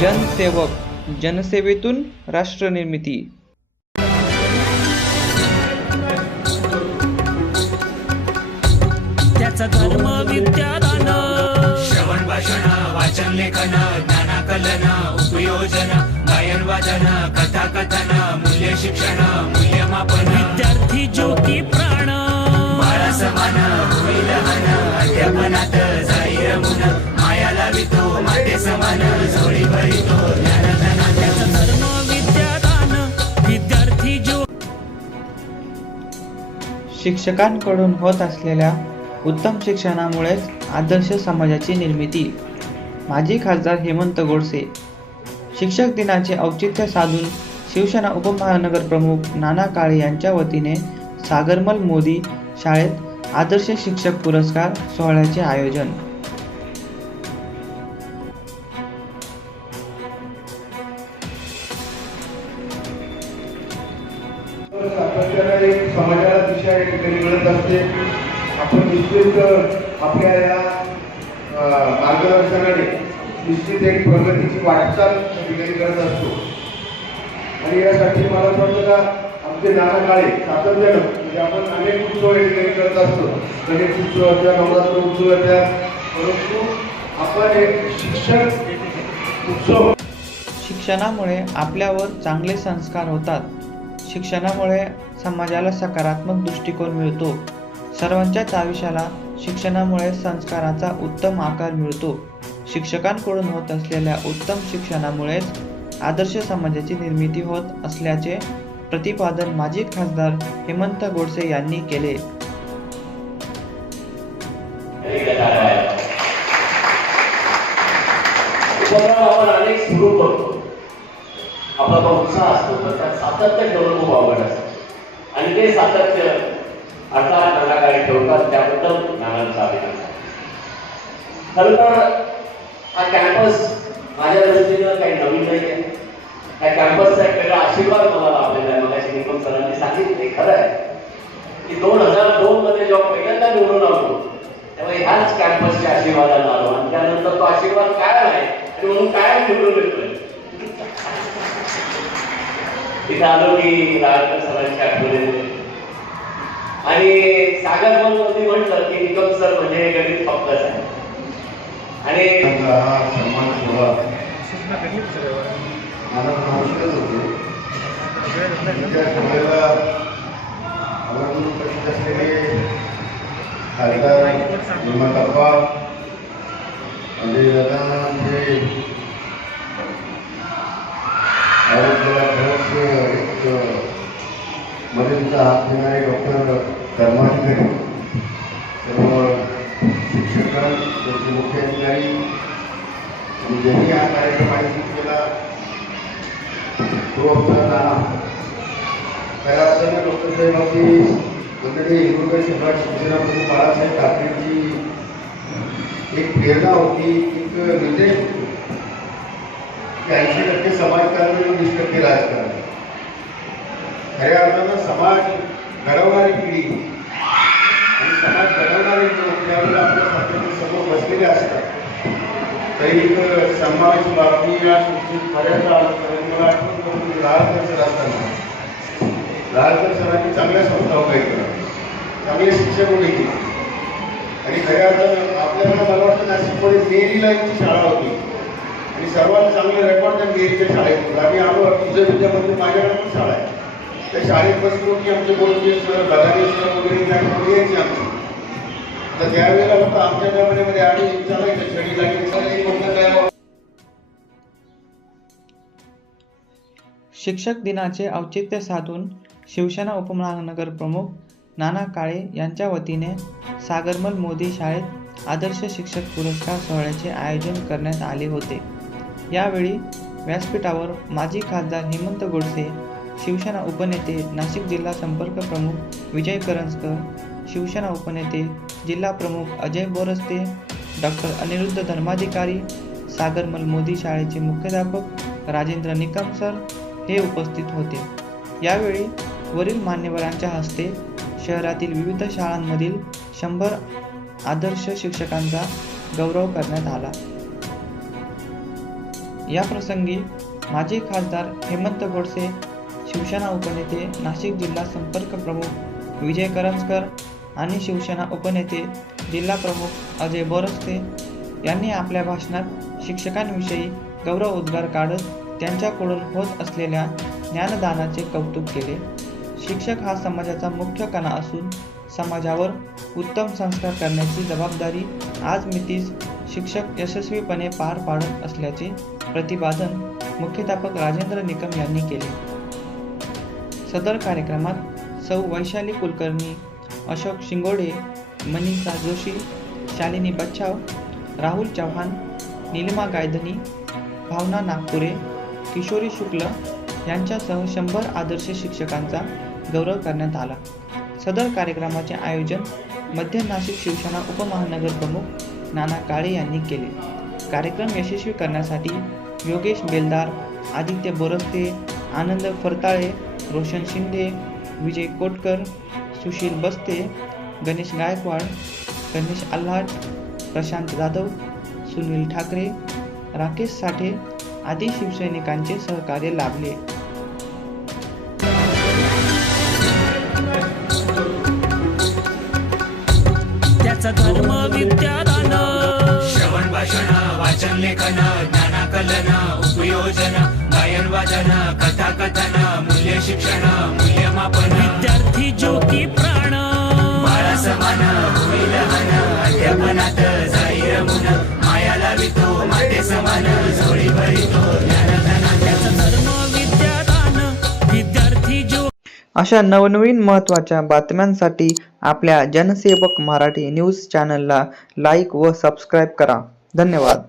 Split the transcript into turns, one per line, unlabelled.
जनसेवक जनसेवेतून राष्ट्रनिर्मिती.
त्याचा धर्म विद्यादान.
श्रवण भाषण वाचन लेखन ज्ञानाकलन उपयोजन गायन वादन कथा कथन मूल्य शिक्षण मूल्यमापन.
विद्यार्थी ज्योती प्राण.
बाळा समान होईल
शिक्षकांकडून होत असलेल्या उत्तम शिक्षणामुळेच आदर्श समाजाची निर्मिती. माजी खासदार हेमंत गोडसे शिक्षक दिनाचे औचित्य साधून शिवसेना उपमहानगर प्रमुख नाना काळे यांच्या वतीने सागरमल मोदी शाळेत आदर्श शिक्षक पुरस्कार सोहळ्याचे आयोजन
असताना एक समाजाला दिशा या ठिकाणी मिळत असते. आपण निश्चित आपल्या या मार्गदर्शनाने निश्चित एक प्रगतीची वाटचाल या ठिकाणी करत असतो. आणि यासाठी मला असं वाटतं का आमचे नाना काळे सातत्यानं म्हणजे आपण अनेक उत्सव या ठिकाणी करत असतो. गणेश उत्सवाच्या नवरात्र उत्सवाच्या परंतु आपण एक शिक्षण उत्सव
शिक्षणामुळे आपल्यावर चांगले संस्कार होतात. शिक्षणामुळे समाजाला सकारात्मक दृष्टिकोन मिळतो. सर्वांच्याच आयुष्याला शिक्षणामुळे संस्काराचा उत्तम आकार मिळतो. शिक्षकांकडून होत असलेल्या उत्तम शिक्षणामुळेच आदर्श समाजाची निर्मिती होत असल्याचे प्रतिपादन माजी खासदार हेमंत गोडसे यांनी केले.
आपण आपला उत्साह असतो पण त्यात सातत्य ठेवणं खूप आवड असतं. आणि ते सातत्य असा नानाकारी ठेवतात त्याबद्दल नानांचा अभिनंदन. खरं तर हा कॅम्पस माझ्या दृष्टीनं काही नवीन नाही आहे त्या कॅम्पसचा एक वेगळा आशीर्वाद मला लाभलेला आहे. मगाशी निकम सरांनी सांगितले खरं आहे की दोन हजार दोन मध्ये जेव्हा पहिल्यांदा निवडून आलो तेव्हा ह्याच कॅम्पसच्या आशीर्वादाला आलो. आणि त्यानंतर तो आशीर्वाद कायम आहे. आणि म्हणून कायम निवडून येतोय. इथं आलो की राजकर सरांची आठवण येते आणि सागरमध्ये म्हटलं की निकम सर म्हणजे गणित फक्तच आहे. आणि
हा सन्मान सोहळा. मला होतो. त्या सोहळ्याला आवर्जून उपस्थित असलेले खासदार निर्माताप्पा म्हणजे दादांचे आरोग्याला खरंच एक मदतीचा हात देणारे डॉक्टर धर्माधिकारी सर्व शिक्षकां त्यांचे मुख्य अधिकारी आणि ज्यांनी हा कार्यक्रम आयोजित केला तो आमचा खऱ्या डॉक्टर साहेबांची मंडळी हिंदुकर शहरात शिक्षणामध्ये बाळासाहेब ठाकरेंची एक प्रेरणा होती एक निर्देश होती की ऐंशी टक्के समाजकारण आणि वीस टक्के राजकारण. खऱ्या अर्थानं समाज घडवणारी पिढी आणि समाज घडवणारे लोक त्यावेळेला आपल्या साथीच्या समोर बसलेले असतात. तरी एक सन्मानाची बातमी या संस्थेत पर्यंत आलं मला आठवण करून लहानकर सर असताना लहानकर सरांनी चांगल्या संस्था उभ्या केल्या. चांगले शिक्षक उभे केले. आणि खऱ्या अर्थानं आपल्याला मला वाटतं नाशिकमध्ये मेरी लाईनची शाळा होती. आणि सर्वात चांगले रेकॉर्ड त्या मेरीच्या शाळेत. होतं आम्ही आलो तुझं विद्यामध्ये माझ्याकडे पण शाळा आहे. त्या शाळेत बसलो की आमचे बोलके सर गदाने सर वगैरे त्या यायचे आमचे. तर त्यावेळेला फक्त आमच्या जमान्यामध्ये आम्ही चालायचं छडी लागेल काय
शिक्षक दिनाचे औचित्य साधून शिवसेना उपमहानगर प्रमुख नाना काळे यांच्या वतीने सागरमल मोदी शाळेत आदर्श शिक्षक पुरस्कार सोहळ्याचे आयोजन करण्यात आले होते. यावेळी व्यासपीठावर माजी खासदार हेमंत गोडसे शिवसेना उपनेते नाशिक जिल्हा संपर्क प्रमुख विजय करंजकर शिवसेना उपनेते जिल्हा प्रमुख अजय बोरस्ते डॉक्टर अनिरुद्ध धर्माधिकारी सागरमल मोदी शाळेचे मुख्याध्यापक राजेंद्र निकम सर हे उपस्थित होते. यावेळी वरील मान्यवरांच्या हस्ते शहरातील विविध शाळांमधील शंभर आदर्श शिक्षकांचा गौरव करण्यात आला. या प्रसंगी माजी खासदार हेमंत गोडसे शिवसेना उपनेते नाशिक जिल्हा संपर्क प्रमुख विजय करंजकर आणि शिवसेना उपनेते जिल्हा प्रमुख अजय बोरस्ते यांनी आपल्या भाषणात शिक्षकांविषयी गौरव उद्गार काढत त्यांच्याकडून होत असलेल्या ज्ञानदानाचे कौतुक केले. शिक्षक हा समाजाचा मुख्य कणा असून समाजावर उत्तम संस्कार करण्याची जबाबदारी आज मितीस शिक्षक यशस्वीपणे पार पाडत असल्याचे प्रतिपादन मुख्याध्यापक राजेंद्र निकम यांनी केले. सदर कार्यक्रमात सौ वैशाली कुलकर्णी अशोक शिंगोडे मनीषा जोशी शालिनी बच्छाव राहुल चव्हाण निलिमा गायधनी भावना नागपुरे किशोरी शुक्ल यांच्यासह शंभर आदर्श शिक्षकांचा गौरव करण्यात आला. सदर कार्यक्रमाचे आयोजन मध्य नाशिक शिवसेना उपमहानगर प्रमुख नाना काळे यांनी केले. कार्यक्रम यशस्वी करण्यासाठी योगेश बेलदार आदित्य बोरस्ते आनंद फरताळे रोशन शिंदे विजय कोटकर सुशील बस्ते गणेश गायकवाड गणेश आल्हाट प्रशांत जाधव सुनील ठाकरे राकेश साठे आदी शिवसैनिकांचे सहकार्य लाभले.
त्याचा धर्म विद्यादान.
श्रवण भाषण वाचन लेखन ज्ञानाकलन उपयोजन गायन वादन कथा कथन मूल्य शिक्षण
अशा नवनवीन महत्त्वाच्या बातम्यांसाठी आपल्या जनसेवक मराठी न्यूज चॅनलला लाईक व सबस्क्राईब करा. धन्यवाद.